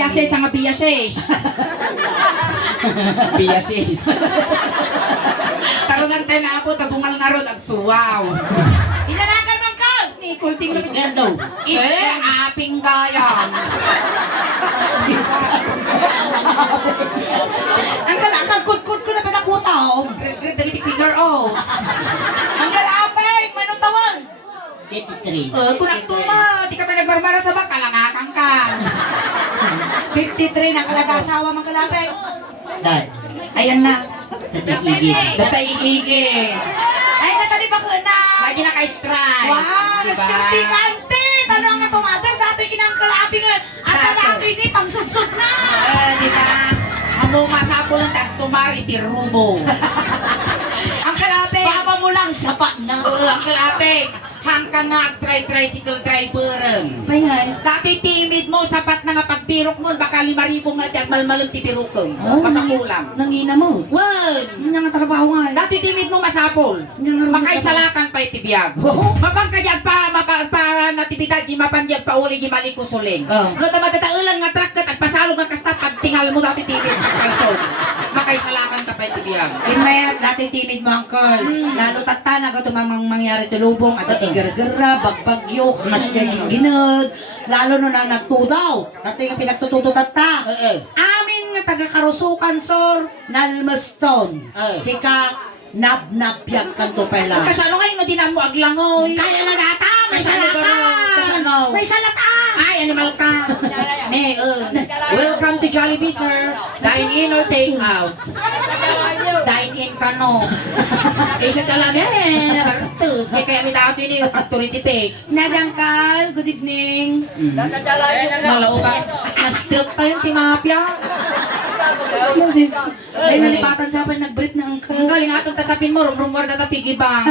Yases ang biyases. Biyases. Karoon lang tayo na ako, tabungal nga ron, agsuwaw. Inanakan man ka! Ni kulting na Gando. Aping gayang. Ang kalakang kut-kut ko na pinakutaw. Grip dagitik finger oats. Ang kalapay, manong tawag. 53. Kung nagtuma, di ka pa nagbarbara sa baka, langakang ka. 53 na kalagasawa mang kalapay. Dad. Ayan na. Tatigigit. Datay iigit. Ay, natalib ako na. Lagi na ka-strike. Wow, Diba? nagsurti ka, ante. Tanong na tumater, dato'y kinang kalaping. Ang kalaping ni, pang sudsud na. Diba? Amo masapol ang tagtumar, itirubo. Ang kalaping. Baba mo lang, sapat na. Ang kalaping. Hangka nga tricycle driver. Payngay. Dati timid mo, sapat na nga pagpirok mo, baka 5,000 nga di agmalmalam ti pirokong. Oh, Masakulam. Nangina mo. Wan! Yan nga trabaho nga. Dati timid mo masapol. Yan nga Makaisalakan pa itibiyag. Mapangkadyag pa, natibidad, di mapandyag pa uli, di maliko suling. No, tamatataulan nga truck ka, tagpasalog nga kasta, pagtingal mo dati timid, pagkalsod. Makaisalakan ka pa itibiyag. Inmayat, dati timid mo, uncle. Lalo tatana ka tumamang mangyari tulubong at igargara, bagbagyo, kasya ginginag. Lalo no na nagtudaw. Dati nga pinagtututo tata. Amin nga taga-karusukan, sor, nalmaston. Sika, nabnabyan kanto pala. Kasano ngayon, no, di na mo aglangoy. Kaya na nata, may salata! Kasano? May salata! Ay, animal ka. Ne, welcome to Jollibee, sir. Dine in or take out? Dine in ka, no. Isa ka lang, nakarutog. Kaya may dato yun yung factory take. Nadangkal, good evening. Malao ka. Na-stroke pa yung timapya. Ay, nalipatan siya pa nag-breathe na Ang uncle. galing atong tasapin mo, rum-rumor na tapigi bang.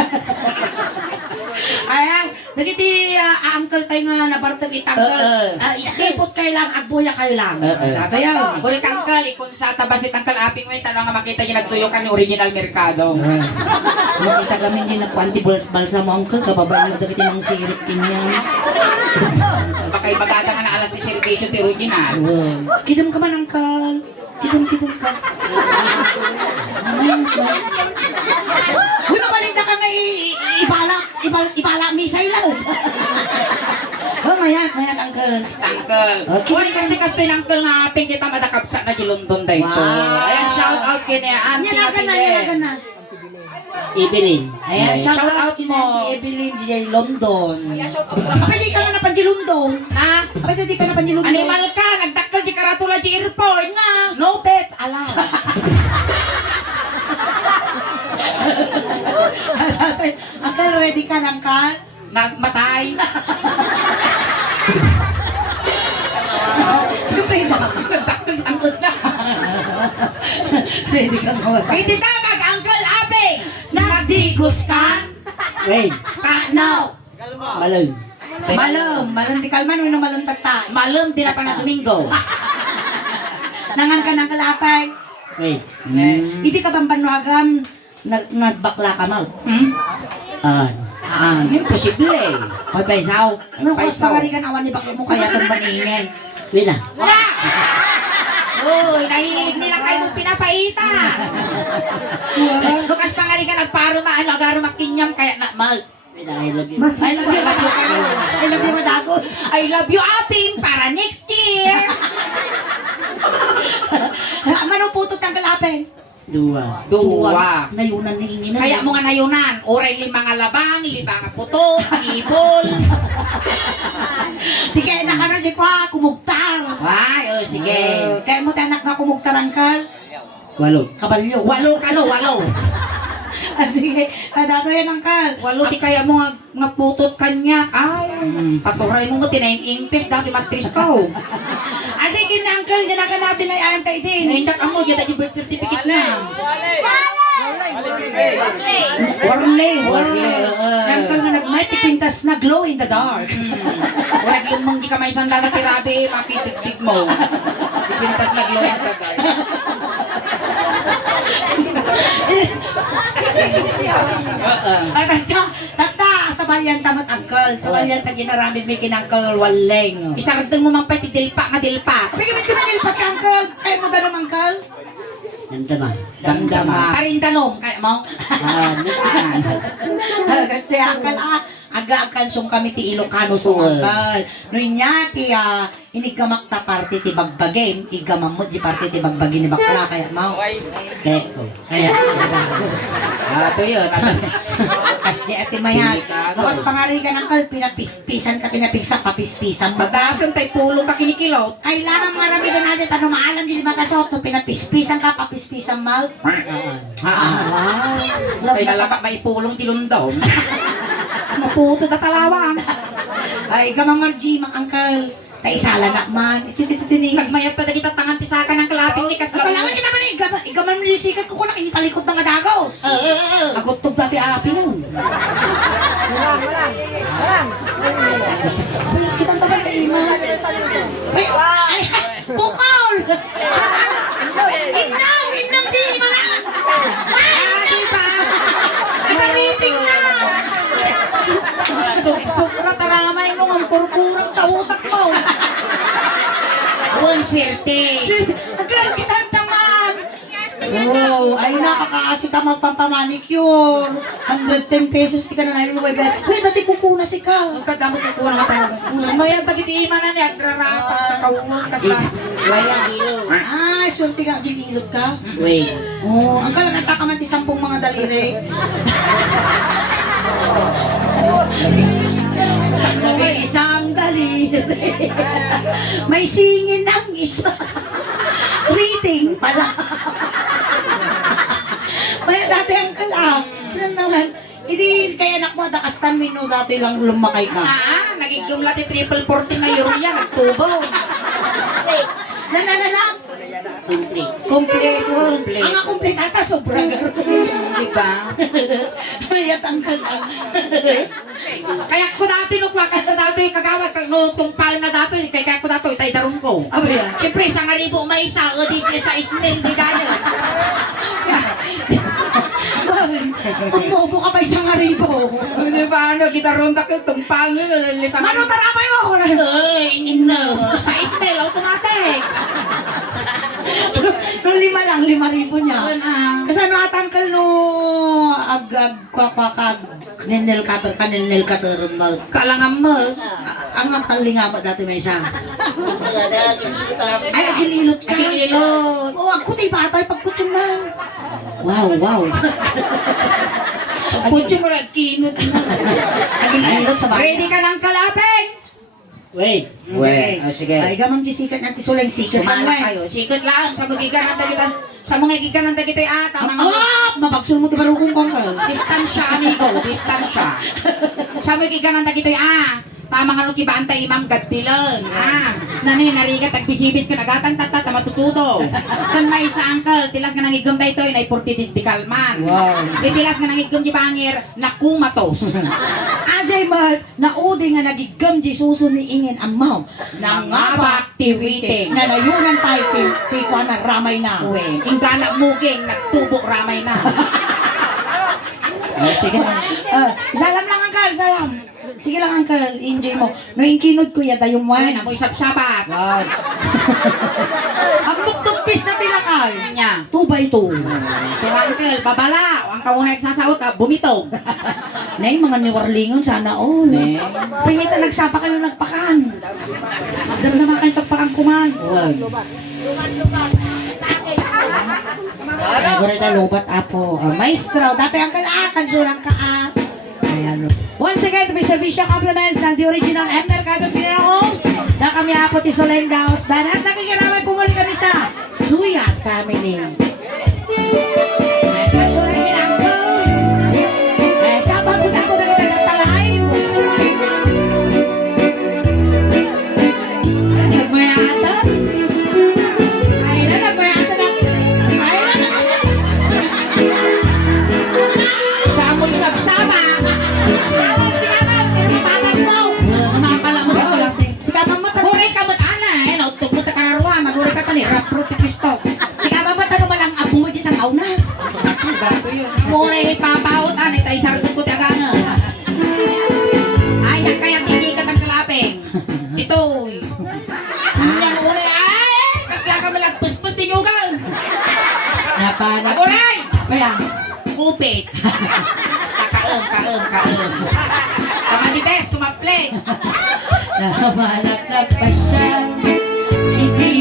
Ayan, nagiti uncle tayo nga nabartag itanggal. Istipot kayo lang, agbuya kayo lang. Dato yan. Uri kangkal, kung sa tabasit ang kalaping mo, tanong nga makita niya nagtuyo ka ni original merkado. Makita kami din na quantibles balsa mo uncle, kababayan mo dagiti mang sirip kinyan. Baka ibagata ka na alas ni servisyo ti original. Kidum ka man uncle. Kidum ka. Uy, mapalinda ka nga ibala misay lang. Oh, mayat uncle. Uncle. Okay. Uri kasi uncle nga aping kita madakapsa na di London dahil to. Wow. Ayan, shout out kini Auntie Nyalagan na. Evelyn. Ayan, shout Shout out out mo. mo. Evelyn DJ London. Pwede ka nga na panji London. Na, Pwede ka na panji London. animal ka, nagdakkel di karatula di airport. nga. No pets allowed. Uncle, ready ka lang ka? Nagmatay. Siyempre na. Nagdakkel ang na. Ready ka nga. Hindi tabag, Uncle Abe. Nagdigos ka? Wait. No. Malang. Malam di kalman, wino malam tata. Malum, di na pa na Domingo. Nangan ka ng kalapay. Wait. Hindi ka bang banwagam, nagbakla ka mal. Imposible. Hoy, paisaw. Ano ko mas pangarigan awan ni bakit mo kaya itong baningin? Wait na. Wala! Uy, nahilig nila kayo mong pinapaitan. Lukas pa nga rin ka nagparo maano, agaro makinyam, kaya na mag. Wait na. I love you. I love you, I love you, madago. I love you, Aping, para next year. Manong putot ng kalapay? Dua. Duwa. Nayunan ni ingin. Kaya mo nga nayunan, oray 5 nga labang, 5 nga puto, ibol. Di kaya na ka na, Jekwa, kumugtar. Ay, oh, sige. Kaya mo tanak nga kumugtar ang kal. 8. Kabalyo. Walo ka no, walo. Sige, dato yan ang kal. Walo di kaya mo nga putot kanya. Ay, paturay mo mo, tinayin English, dati matris ka oh. Ate, kinangkal, ganakan natin ay antay din. Ngayon tak amo, dyan yung birth certificate na. Warley. Nangkal nga nagmay, tipintas na glow in the dark. Warag lumang di ka may sanda na tirabi, mapipigpig mo. Tipintas na glow in the dark. Tata, sa Sawalyan tamat angkal. Sawalyan tag ginaramin may kinangkal waleng. Isardeng mo mang pati dilpa nga dilpa. Pagka may tumangil pa angkal. Kaya mo ganun angkal? Nandama. Damdama. Parindanom. Kaya mo? Kasi angkal aga-akan sung kami ti Ilocano sung angkal. No inya ti inigamak ta parte ti bagbagin. Igamamot di parte ti bagbagin ni bakla. Kaya mo? Teko. Kaya nadagos. Ito yun. Kasi ati mayan. Bakas pangari ka angkal. Pinapispisan ka tinapigsa papispisan mo. Madasan tayo pulong ka kinikilot. Kailangan marami doon natin tanong maalam din magasoto. Pinapispisan ka papispisan mal. Ay nalaka maipulong tilundong. Maputo na talawang. Ay, gamang marji, mang angkal. Ta isala na man. Ito. Nagmayat pa na kita tangan tisakan ng kalaping ni Kas. Talaga ka naman eh. Igaman mo lisikat ko kung nakinipalikot mga dagos. Agot tog dati api nun. Kita ba ka ima? Ay, bukol! Inam di mana? Ay, pa! Ipariting na! Sobra taramay mo ang kurkurang tautak mo. Huwag swerte. Agad kita taman! Oh, ay nakakaasi ka magpapamanicure. 110 pesos di ka na nahin mo may bet. Uy, dati kukuna si ka. Ang kadamot ng kuha ka talaga. Mayat pag iti imanan niya, agrarapat, kakawungan ka sa... Wayang kilo. Ah, surti ka, ginilot ka. Wait. Oh, ang kalagata ka man ti 10 mga daliri. May isang daliri. May singin ng isa. Reading pala. May dati ang kalam. Kailan naman, hindi kaya anak mo, dakastan mo dati lang lumakay ka. Nagigumlati 340 na euro yan, nagtubo. Na. Complete. Kompleto. Ang kompleto ata, sobrang garo. Diba? May ang kalam. Kaya ko dati kaya ko dati kagawad no tungpal na dati kaya ko dati itay darum ko. Aba yan. Siyempre sa ngaribo may isa odis sa isnel di kaya. Umubo ka pa isang aribo. Di ba ano kita ronda ko tungpal no sa Mano taramay mo ako na. Ay, ino. Sa isnel automatic. No 5,000 niya. Ah. Kasi ano atangkal no kwak nenel kater mo. Kalangan mo. Ang talinga ba dati may siya? Ay, agililot ka. Agililot. Oo, ako di batay pagkutsyon man. Wow. Kutyo mo rin kinot mo. Agililot sa bahay. Ready ka ng kalaping? Wait. Sige. Ay, gamang disikat natin sulang sikat man Sumala way. kayo. Sikot lang. Sa magigan ng dagitan. Sa mga gigan ng dagitoy ata. Mga Mabagsul mo ti barukong kong ka. distansya, amigo. Distansya. Sa mga gigan ng dagitoy tama nga nung kibaan tayo imam gaddilan. Nani, narigat, nagbisibis ka, nagatang tatat, na matututo. Kan may sa uncle, tilas nga nangigom tayo ito, inay portitis di kalman. Wow. Tilas nga nangigom di bangir, nakumatos. Ajay mat, naudi nga nagigam di suso ni ingin amaw. Nangabak tiwiting. Na nayunan tayo ti kwa na ramay na. Uwe, ingkana muging, nagtubo ramay na. Sige na. Salam lang angkal, salam. Sige lang angkal, enjoy mo. No inkinod ko yata yung Ay, wine. namoy sapsapat. Wow. Ang buktugpis na tilakal. Niya. 2x2. Si uncle, babala. Ang kaunay sasaot, bumitog. Nay, mga niwarlingon sana all. Pingita nagsapa kayo nagpakan. Magdamdaman kayo nagpakan kuman. Gurita lubat apo. Maestro, dati ang kalakan surang ka. Ayan. Once again, to be servisyo compliments ng the original M. Mercado Funeral Homes na kami apo ti Soleng Daos Band at nakikiramay pumuli kami sa Suya Family. Soleng din uncle. Shoutout po na ako na nagtalive. Nagmayata. Ay na, nagmayata na. Ay na, Sa amoy sapsama. Sigaman, pero mapatas mo. Namapala mo ako lang. Sigaman mo, Huray ka ba't ana eh? Nautog mo ta kararwa. Maguray ka tani. Rapro ti Cristo. sigaman mo, tanong mo lang, apo mo di sa kauna. Gato yun. Huray papaot ana. Tayo sarado ko ti agangas. tinyugan. Napanag. Agoray! Kaya, Kupit. Kaem. Kamadites, tumaplet. namanap pa siya. Hindi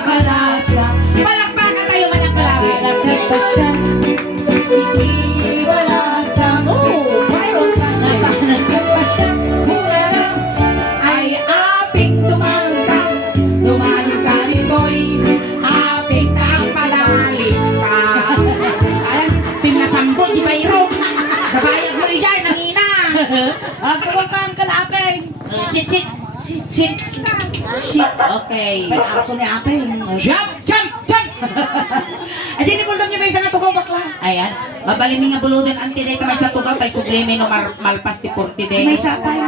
balasa. Palakpakan tayo man ang kalabi. Namanap pa siya. Hindi balasa. Mayroon ka siya. Napanag pa siya. Mula lang. Ay aping tumangka. Tumaling ka nito'y aping kang padalista. Sayang, pinasambot di mayroon. Nabayag mo dyan, nangina. Ang kawang kalapeng. Sit. Okay. May aso ni Apeng. Jump! Ay, di nikultam niyo ba isang natukaw bakla? Ayan. Mabaliming nga buludin anti day may sa tugaw tay sublime no malpas ti 40 days. May sapay.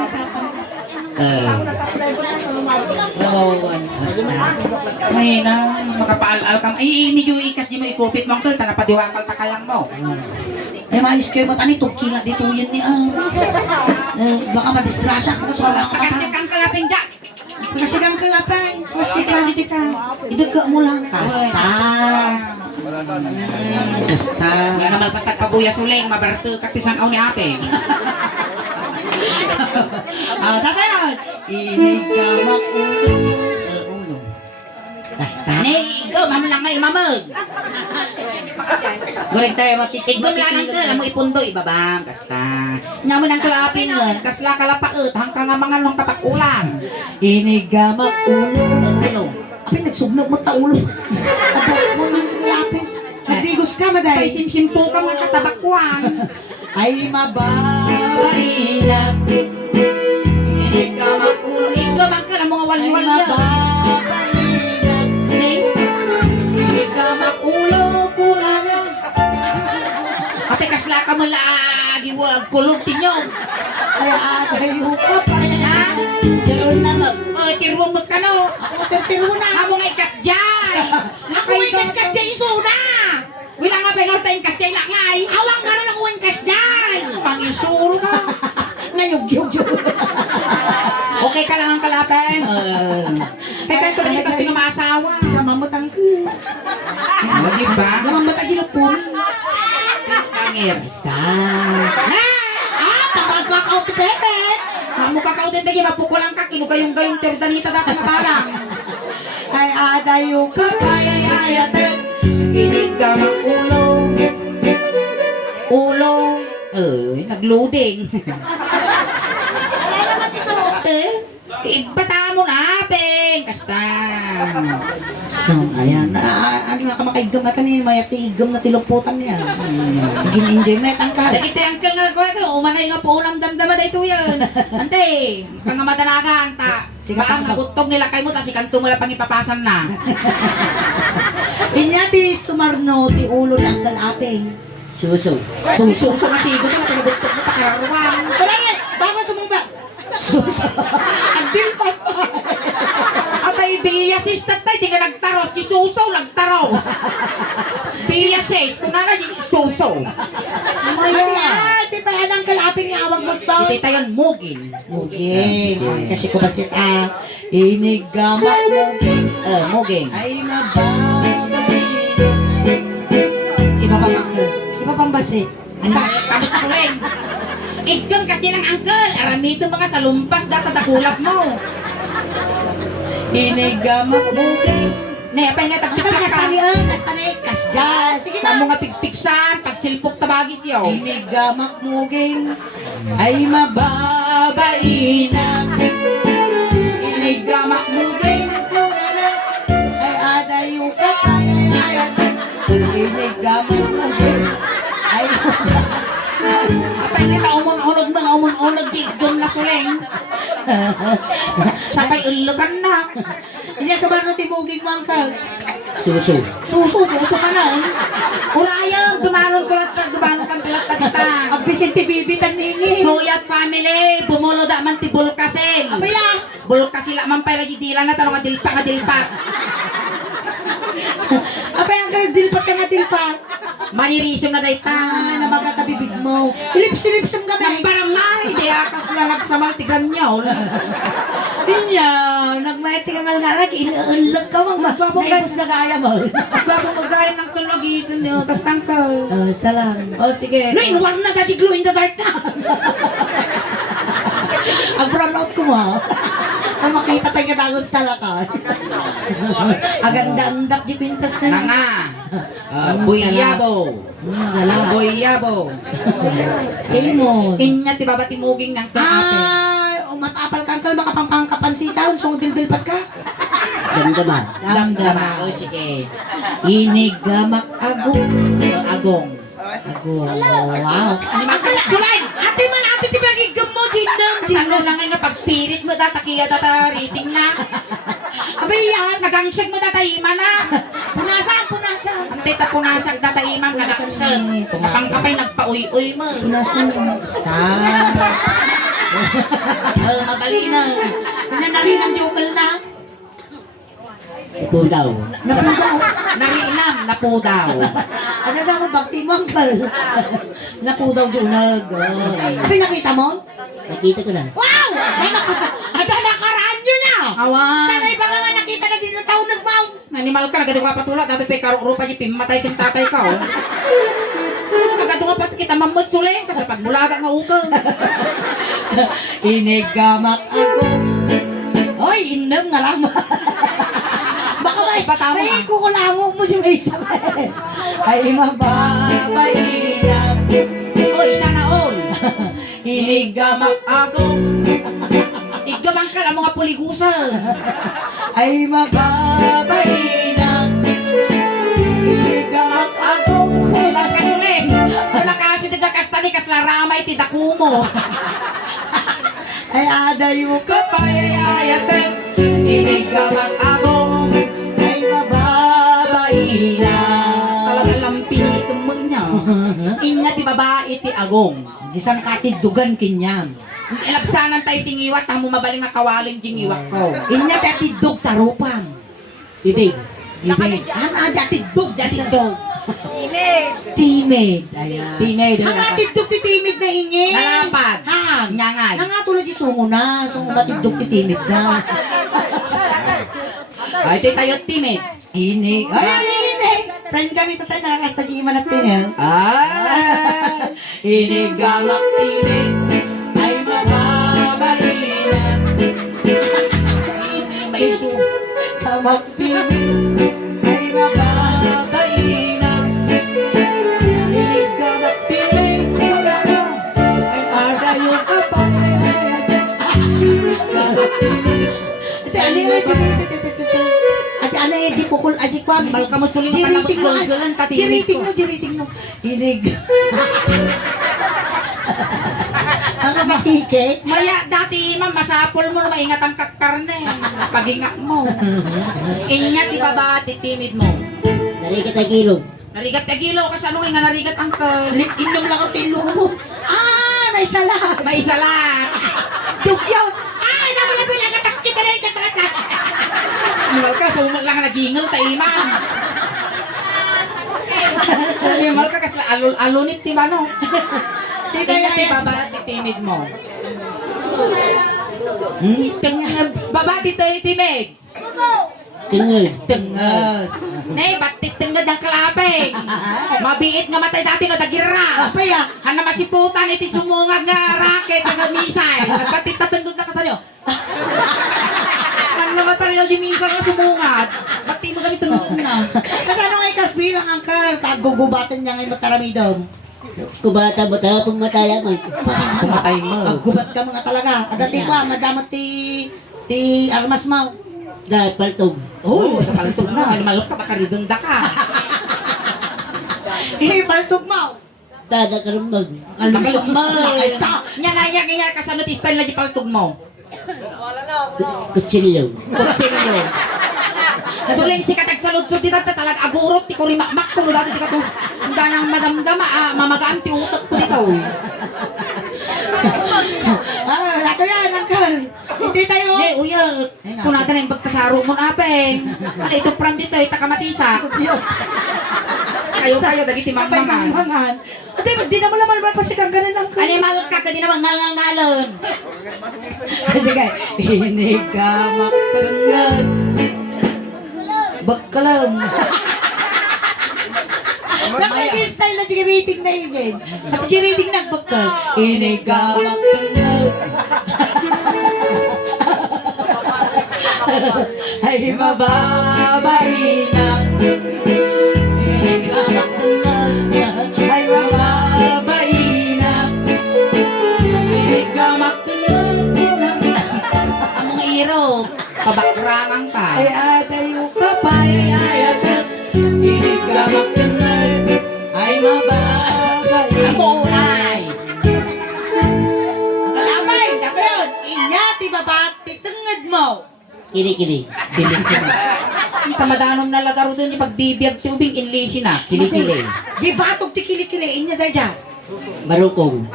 May na makapaal-al kam. Ay medyo ikas di mo ikupit mo angkel tana padiwakal ta kayang mo. Ay, maayos kayo. Ba't ani, tuki nga dito yun ni baka madisgrasya ko sa mga Pakas kang kalaping jak. Kasi kang kalapang. Kasi ka, dito ka. Idagka mo lang. Kasta. Kasta. Nga na malpas tagpabuya suling mabarto kaktisan aw ni ape. Takayan. Inig ka makulo. Ulo. Kasta. Nay, ikaw mamulang ngay mamag. Guring tayo matitig. Igom lang ang kala mo ipundo ibabang kasta. Nya mo nang kalapin ngon kasla kalapaet hangka nga mga nung kapakulan. Inig ka makulo. Ulo. Apin, nagsubnog mo ta ulo. Abot mo ng lapin. Nagdigos ka, Ay maday. simsimpo ka mga katabakwan. Ay, mababae na. Ikaw makulo. Ikaw man ka lang mga Ay, wali-wali. mababae na. Hindi ka makulo, kula na. Ape kasla ka mo lagi wag kulog tinyo. Ay, atayo ka pa na. Diyon na mag. Oy, tirumot ka no. Ako, tiro na. Amo nga ikas jay. Ako ikas jay isuna. Wala nga penor tayong kas jay lakay. Awang gano'n ako yung kas jay. Pangisuro ka. Nayog-yog-yog. Okay ka lang ang kalapeng. Kaya tayo ko rin kasi masawa. Sa mamutang ko. Di ba? Namamata ginupuni. Kangir. Basta. Na! Pagkakaw ti Pepe! Kamu kakaw din tayo, mapukulang ka, kinugayong-gayong terdanita dapat mabalang. Ay, atayo ka pa, ay, ayatin. Inig ka ng ulo. Ulo. Nag-loading. Kiigbata mo na, Peng! Kasta. So, ayan. Ano na ka makaigam na kanina, may igam na tiluputan niya. Naging enjoy mo ang ka. Dagiti ang kang nga ko, umanay nga po unang damdama da ito yan. Ante, pangamadanagan, ta. Baka nga butog nila kay mo, ta si kanto mo lang pangipapasan na. Inyati sumarno, ti ulo ng kalaping. Suso. Suso sa masigo na, pinabutog mo, takararuan. Wala yan! Bago sumumba! Sus! Ang dilpat pa! Abay, biliasis tatay, di ka nagtaros, di suso, nagtaros. Biliasis, kung nana, di suso. Ay, di ba yan ang kalaping nga awag mo to? Ito tayo mugin. Okay. Kasi ko basit inigama muging. Mugin. Ay, mababay. Iba pa mangga. Iba pang basit. Ang kamot ko rin. Ikaw kasi lang uncle, aramito mga salumpas data dakulap mo. Inigama muging. Ne, apay nga Di ba tagpipak kasabi ka. kastanay, kasda. Sige Sa na. mga pigpiksan, pag silpok tabagis yaw. Inigama muging. Ay, mababay na. Inigamak mugin. Ay, adayo ka. Inigama muging. Ay, Apay nga ta umon-unog mga umon-unog di doon na suleng. Sapay ulukan na. hindi sa barno tibuging mangkag. Suso. Suso ka na eh. Urayang, dumanon kang tulat ta dita. Ang Vicente Bibi tanini. Suyat family, bumulo da man ti bulkasil. Abaya. Bulkasil man pala dila na tanong kadilpa. Apa yang kal dilpat ka nga dilpat? Manirisom na dayta. Nabagat na bibig mo. Ilips ang gabi. Nagbarangay, di akas na nagsamal tigran niya. Pinya, nagmaiti ka nga lagi, inaalag ka mang naibos na kaya mo. Babang magayam ng kalagis ng kastangkal. Basta lang. O sige. Luin, wala na dati glow in the dark na. Ang brown out ko mo. Ang makita tayo katagos talaga. Ang ganda-andak di pintas na yun. Nga. Buyabo. Buyabo. Ilmon. Inya ti babatimuging ng kaape. Ay, matapal ka kal makapampangkapansitan, so dildilpat ka. Damdaman. Damdama. O sige. Inigamak agong. Agong. Agong. Wow. Akala, sulay! Ate man, ate ti bagigam mo, Jindang. Kasano lang nga pagpirit mo datakiya data rating na. Abay yan. Nagangsag mo dataima na. Punasan. Ang tita punasag dataiman nagangsag. Pangkapay nagpauy-uy mo. Punasan yung stop. Mabali na. Nanari ng jokal na. Ito daw. Napudaw. Narinam, napudaw. Ano sa mo, bakti mo, Uncle? Napudaw junag. Abay nakita mo? Nakita ko na. Wow! Ada nakaraan nyo na! Awan. Sana iba nga nakita na din na taon nagmaw. Animal ka, nagado ka patula. Dati pa karong pa di pimatay ting tatay ka. Oh. Nagado ka pat kita mamot suling. Kasi pag mulaga nga uka. Inigamak ako. Oy, inom nga lang. Baka may Ipatama may ka. kukulango mo yung isa beses. Ay mababayinap. Oy, sana all. Inigamak Agong. Igawang ka lang mga puligusa. ay mababayinap. Inigamak ako. Wala ka suling. Wala ka kasi nagkastani kaslaramay ti dakumo. Ay adayo ka pa. Payayayaten. Inigamat agong. Ay mababayinap. Talagang lampinitong mo niya. Inya ti babae ti agong. Di sang katidugan kinyam. Ilapsanan tayo tingiwat, tamo mabaling nga kawalin tingiwat ko. Inya dati dug tarupam. Titig. Timid. Dati dug. Dati daw. Timid. Ayan. Tinay Ang atidug ti timid na ingin. Nalapad. Hang. Nyangay. Nangatulad di sungo na. Sungo matidug ti timid na. Ay, ti tayo timid. Inig. Ay, inig. Friend kami tatay nakakasta di iman at tinel. Ay, inigamak timid. Ay, mababahilan. May su. Kamak timid. Ay mababayinap. Inigamak timid. Ay adayo ka pa. Ito, ano yung ate, ano yung di pukul, aji kwa, Malka mo suling pa na magulgulan, tatimid ko. Jiriting mo. Hinig. Ang kamakike. Maya, dati ma'am, masapol mo na maingat ang kakarne. Paghinga mo. Inya, di ba ba, timid mo? Narikat ang ilog. Narigat ka gilo, kasi ano nga narigat ang Inom lang ang tilo mo. Ah, may sala. may isa lang. Dugyaw. Ay, nawala sila katakit na rin kasakata. Animal ka, so lang nga nagingal tayo ma'am. Animal ka, kasi alunit, di ba no? Inya, di ba ba, timid mo? Babati tayo timid. Tingol. Tengad. Nay, batik tengad ang kalapeng. Mabiit nga matay dati no dagira. Apa ya? Hana masiputan iti sumungag nga raket nga misay. Batik tatengad na kasaryo. Man na matalyo di misay nga sumungad. Batik mo gamit tengad na. Kasi ano nga ikas bilang angkal, kagugubatan niya ngayon mataramidon. Kubata mo tayo pumataya mo. Kumatay mo. Gubat ka mga talaga. Adati ko, madamot ti armas mau. Dahil paltog. Oh, kapaltog na. Animal ka baka ridunda ka. Paltog mau. Dada karumbag. Makalumay. Nya na nya kasanot style na di paltog mo. Kutsilyo. Kutsilyo. Suling si katag sa ludsod dito talag agurot ti kuri makmak ko dati ti kato. Ang ganang madamdama mamagaan ti utak ko dito. Lato yan, angkal. Hindi tayo. Hey, uyot. Kung natin na yung pagkasaro mo napeng. Ano ito pram dito ay takamatisa. Kayo dagiti Sabay mangmangan. mangmangan. Ate, di naman naman pa si kang ganun angkal. Animal ka di naman ngalngalon. Sige, inigamak tengad. Bakalam. Nag-style na rating na yun. At rating nagbakal. Inigamak tengad. Ay mababay na. Inigamak tengad. Ay mababay na. Inigamak tengad. Ang mga iro, kabakrangan ka. Ay adayo ka pa, ay adat. Inigamak tengad. Ay mababay. Amunay! Kalamay, nakayon. Inyati babati tengad mo. Kili-kili. Ang tamadanom na lagaro doon yung pagbibiyag tubig inlisi na. Kilikili. Di batog ti kili-kili. Inya dahil dyan. Marukong.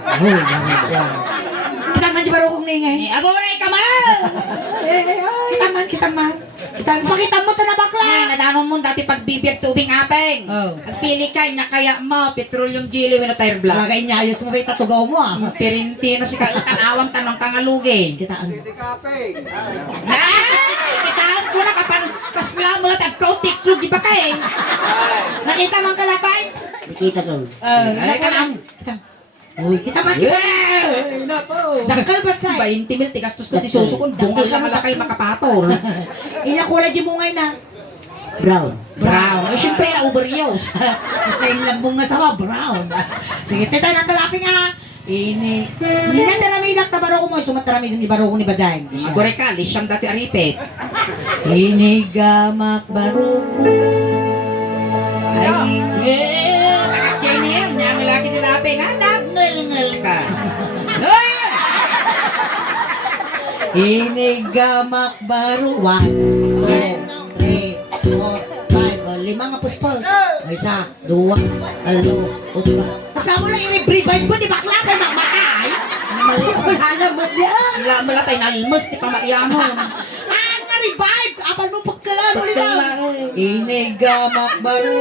Kita man di barukong na ingay. Agoray ka man! Kita man. Pakita mo ta na bakla. Ay, nadanon mo dati pagbibiyag tubig apeng. Oh. Nagpili ka, nakaya mo, petroleum jelly with a tire black. Lagay niya ayos mo kay tatugaw mo ah. Pirinti na si Kaitan awang tanong kangalugin. Kita ang. Kitaan ko na kapan kasla mo na tagkaw tiklog di ba kay? Nakita man kalapay? Nakita ko. Ay kanam. Uy, kita man. Dakal ba say? 20 mil tigastos ko ti susukon bungal na malakay makapatol. Inakula di mo ngay na. Brown. Brown. Ay syempre na uberios. Basta yung lambong nga sama, brown. Sige, tita, nang kalapin nga. Ini. Nina taramidak na baro ko mo. Sumatarami dun ni baro ko ni Badain. Gore ka, lisyang dati aripet. Ini gamak baro ko. Ay. Yeah, takas kayo niya. Niya malaki ni Rape nga, nagngal-ngal ka. Ay! Ini gamak baro. 1, 2, 3, 4, 5. 5 nga puspos. Isa, 2, 3, 4. Kasama lang yung revive mo, di bakla kay magmatay. Wala naman yan. Sila malatay na almos, di pa maiyamon. Ah, na-revive! Apal mo pagkalaro, di ba? Pagkala, Inigamak baro.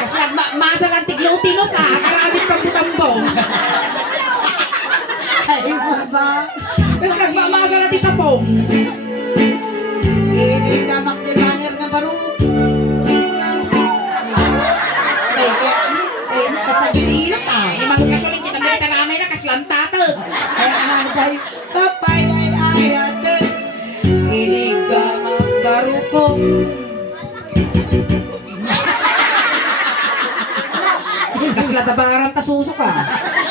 Kasi masa lang tiglutinos ha, karamit pang butambong. Ay, baba. Pero nagmamasa lang titapong. Inigamak di banger nga baro. Ay, kaya ano? Ay, pasagililat ah. Imang kasaling kita ganita namin na kaslang tatag. Ay, aday, kapay, ay, aday. Inigamak baro ko. Kasla tabaran tasuso ka.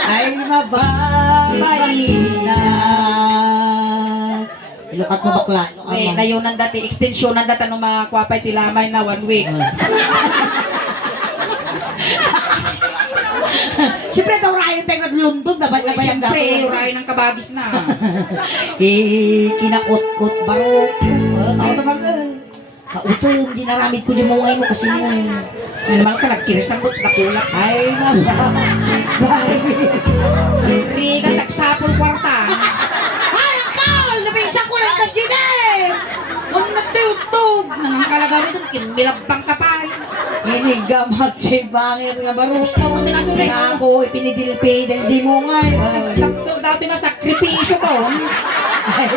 Ay, mababay na. Ilukat mo bakla. May nayunan dati, extension na dati nung mga kwapay tilamay na 1 week. Siyempre, daw rayon tayo naglundog. Dapat na ba yan Siyempre, dapat? urayan ng kabagis na. Kinaot-kot barok. Ako naman gan. Kautong, dinaramid ko yung mga mo kasi nga. May naman ka nagkirisang bot nakulak. Ay, mababay. Riga tagsapol kwarta. Ay, akal! Nabingsa ko lang kasi yun eh! Ang nagtutog! Nangangkalaga rin doon, kinbilabang kapay. Inigamak si bangir nga barus. Gusto mo din na sulit. Ako, ipinidil-pidil di mo nga. Dati na sakripisyo ko. Ay,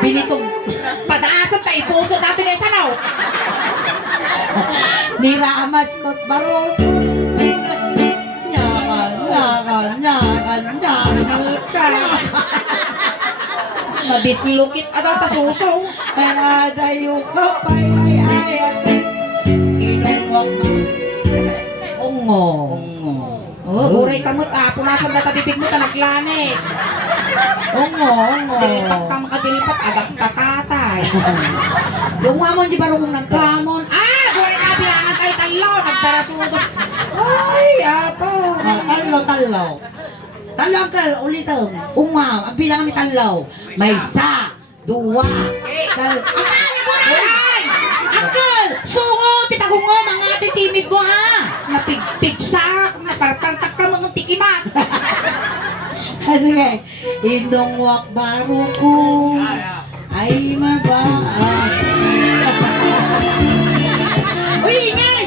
Binitog. Padaasap tayo puso dati na sanaw. niramas ko't barukot. Nyakal ka. Madislukit ata tasuso. Kaya dayo ka pa'y ay inungwag mo. Ungo. Oh, uray kamot ah. Punasan data bibig mo tanaglani. Ungo. Dilpat ka makadilpat agak kakatay. Yung mamon di barukong Kamon. Ah! Uray ka bilangan tayo talo. Nagdarasudos. Ay, apo. Talo. Talangkal ulitom. Ang bilang kami talaw. May sa, duwa, Akal mo na! Akal! Sungo! Tipagungo! Mga titimid mo ha! Napigpig sa. Naparpartak ka mo ng tikimat. Sige. Indong wak baro ko. Ay maba. Uy, ingay!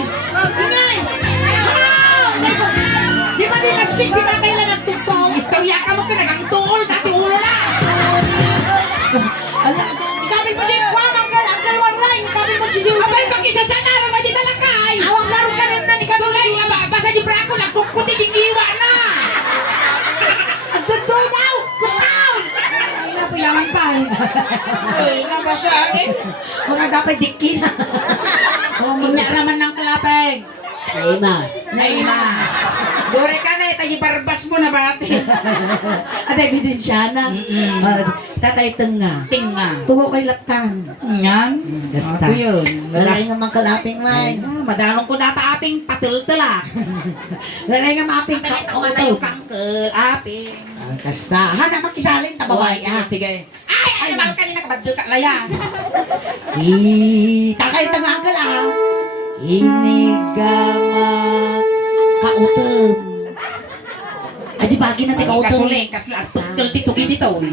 Ingay! speak kita kailan nagtugtong. Istorya ka mo ka nagang tuol, dati ulo na. Alam, ikabil mo din kwa, Uncle Warlay, ikabil mo si Julie. Abay, pakisasanaran mo di talakay. Awang laro ka rin na ni Ikabil. Sulay nga ba? Basta di brako, nagkukuti di iwa na. Ang tugtong daw, gustaw. Ay na po yaman pa. Ay, nabasa eh. Mga dapat dikkin. Ina naman ng kalapeng. Naimas. Naimas. Dore ka na, tayo barbas mo na bati. At ebidensya na. Tatay nga. Tinga. Tungo kay laktan. Yan. Basta. Ako yun. Lalay nga mangkalaping Ay, man. madanong ko nataaping patil-tila. Lalay nga maping Kalit ako matayo kangkel, aping. Kasta. Hana makisalin tababay. Sige. Ay, ano ba kanina kabadyo ka laya? Takay tangangkal ah. Hinigama kautem. Adi bagi nanti kautem. Kasuling, kaslag, pagkal titugi dito.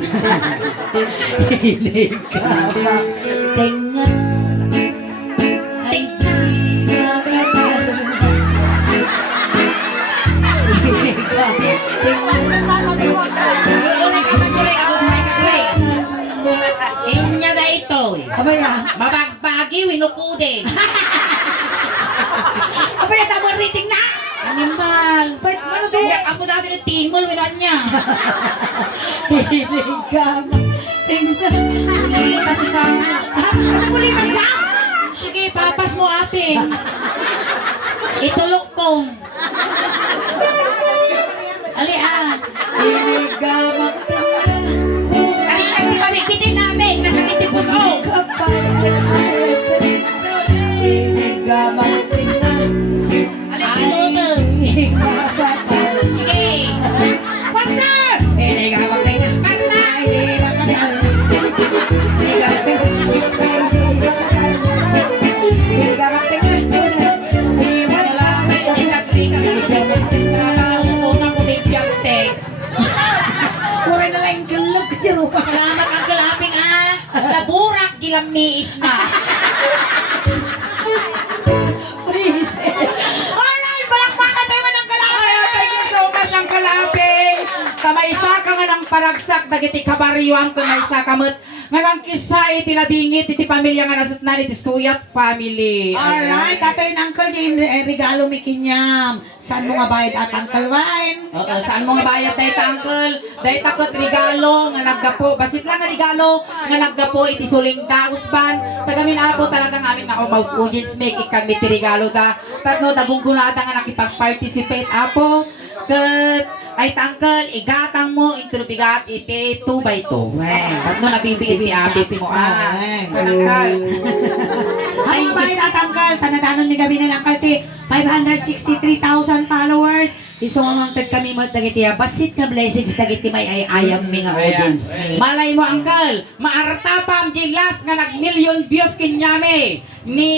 Hinigama tengan. Ulay ka masuling, ako buhay kasuling. Inya da ito. Apa ya? Mabagbagi, winupudin. Apa ya tamo rating na? Animal. Ba't ano to? Kaya ako dati ng tingol, winan niya. Hinigama tengan. Litas sa... Ano mo litas na? Sige, papas mo ating. Itulok kong. Ali ah. Hinigama tengan. Kanina di pamigpitin namin. Nasakit yung puso. Hinigama tengan. Ali, ano to? Sige. Pastor! Hinigama tengan. Parta. Hinigama tengan. Hinigama tengan. Hinigama tengan. Wala, may inagri ka na. Una ko may piyante. Kuray na lang yung kalog niyo. Salamat ang kalaping ah. Naburak gilang niis na. Please. Alright, palakpakan tayo man ng kalapay. Thank you so much ang kalaping. Kamaysa ka nga ng paragsak dagiti kabaryo ang kamaysa kamot. Nga ng kisay tinadingit iti pamilya nga nasat na iti Suyat family. Alright, tatay ng uncle din regalo mi kinyam. Saan mo nga bayad at Uncle Wine? Oo, saan mo nga bayad tayo uncle? Dahil takot regalo nga naggapo. Basit lang nga regalo nga naggapo iti suling daos ban. Tagamin apo talagang amin na umaw audience make ikan mi ti regalo da. Tatno dagunggunada nga nakipag-participate apo. Kat ay tangkel, igatang mo, interbigat, iti 2x2. Tatno nabibigit ti abit mo. Tangkel. Ay, mga bayad at Uncle, tanadanon mi gabi na ng Uncle ti 563,000 followers. Isumamangtag kami mo dagiti basit nga blessings dagiti may ayam mi nga audience. Malay mo, Uncle, maarta pa ang gilas nga nag-million views kinyami ni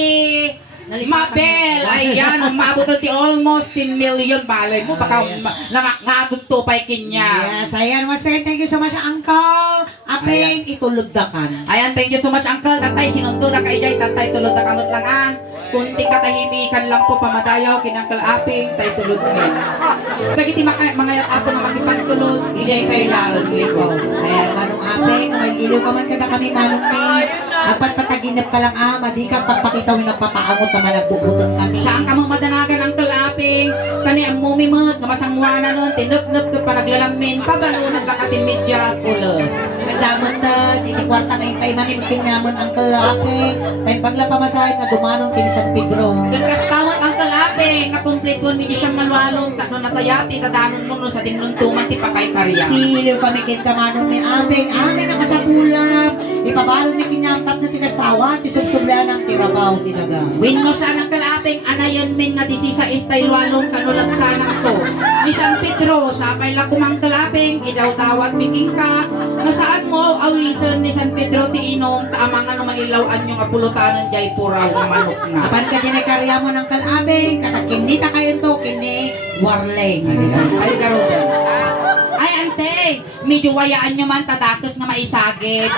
Mabel. Ayan, umabot ti almost 10 million. Balay mo, baka nakabot to pa'y kinya. Yes, ayan. Once again, thank you so much, Uncle. Apeng, itulod da kan. Ayan, thank you so much, Uncle. Tatay, sinundo na kay Jay. Tatay, tulod na kamot lang ah. Kunting katahimikan lang po pamadayaw, kinangkal aping, tay tulod min. Dagiti mga apo nga magipagtulod, Ijay kailangan liko. Ayan, manong apeng, may iliw ka man kada kami manong mi. Dapat pataginap ka lang di ka pagpakita mo nagpapaamot naman nagbubutot kami. siya ang kamang madanagan, Uncle aping. Kani ang mumimot, nga masangwana nun, tinup-nup ka pa naglalamin, pabalo nagkakatimidya, ulos. Nagdamon na, hindi kwarta nga impay mami magtingamon Uncle apeng. Tayo pagla pamasahe na dumanong kini San Pedro. Kagkas tawat Uncle aping, nga complete one, medyo siyang malwalong, tatlo na sayati, tadanon mo no, sa dinuntuman, ti pakay karya. Siliw kami kin kamanong ni Abeng, amin ang kasapulam. Ipabalon ni kinyang tap na tinastawa, tisubsubla ng tirabaw tinaga. Win mo sana ang kalaping anayan min nga disisa style walong kanulag sana to. Ni San Pedro, sapay lang kumang kalaping, idaw tawat miking ka. No saan mo awisan ni San Pedro ti inong taamang ano mailawan yung apulutanan jay puraw ng manok na. Apan ka dyan ay karya mo ng kalabeng, katakindi ta kayo to, kini warleng. Ay garoda. Ay ante, medyo wayaan nyo man tadakos nga maisagid.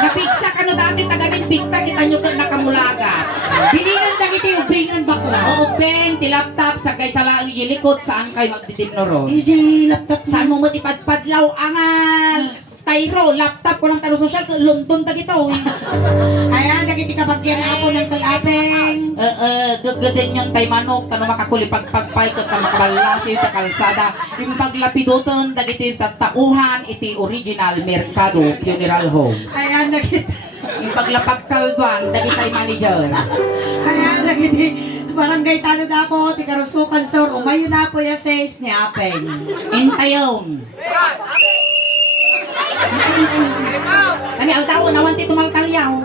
Napigsa ka no dati tagamin bigta kita nyo nakamulaga. Bilingan na kita yung bingan bakla. Oo, Ben, ti laptop sa kay sa laang ilikot saan kayo magdidinno ron? Hindi, laptop Saan mo matipadpadlaw angal? Styro, laptop ko ng taro social, London ta kita, uy. Ayan, nagkitikabagyan ako ng kalapeng. Gaggadin yung tay manok, tanong makakulipagpagpay, kat makabalasi, ta kalsada. Yung paglapidoton, dagiti yung tatauhan, iti original Mercado Funeral Home. Ayan, Yung paglapagkalduan, dagitay manager. Ayan, nagiti. Barangay Tanod ako, tikarusukan sir. Umayo na po yung says ni Apeng. Intayon. Ani altaw nawan ti tumaltalyaw.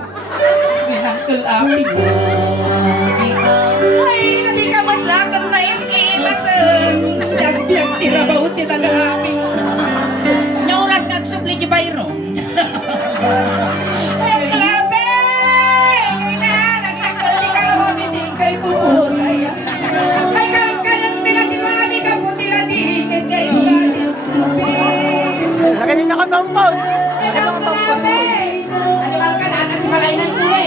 Minangkul api. Ay, nadi ka man lakam na ikimasen. Siyag-biyag tirabaut ti taga-api. Nya oras kagsupli di bayro. Ay, klabe! Ina, nagtakal di ka ako, binigay po. Ay, kanan pila ti mami ka po tila di hingit kayo. Ganyan na ka ng mouth. Ano ba ka na? Nagtibalay ng suwi.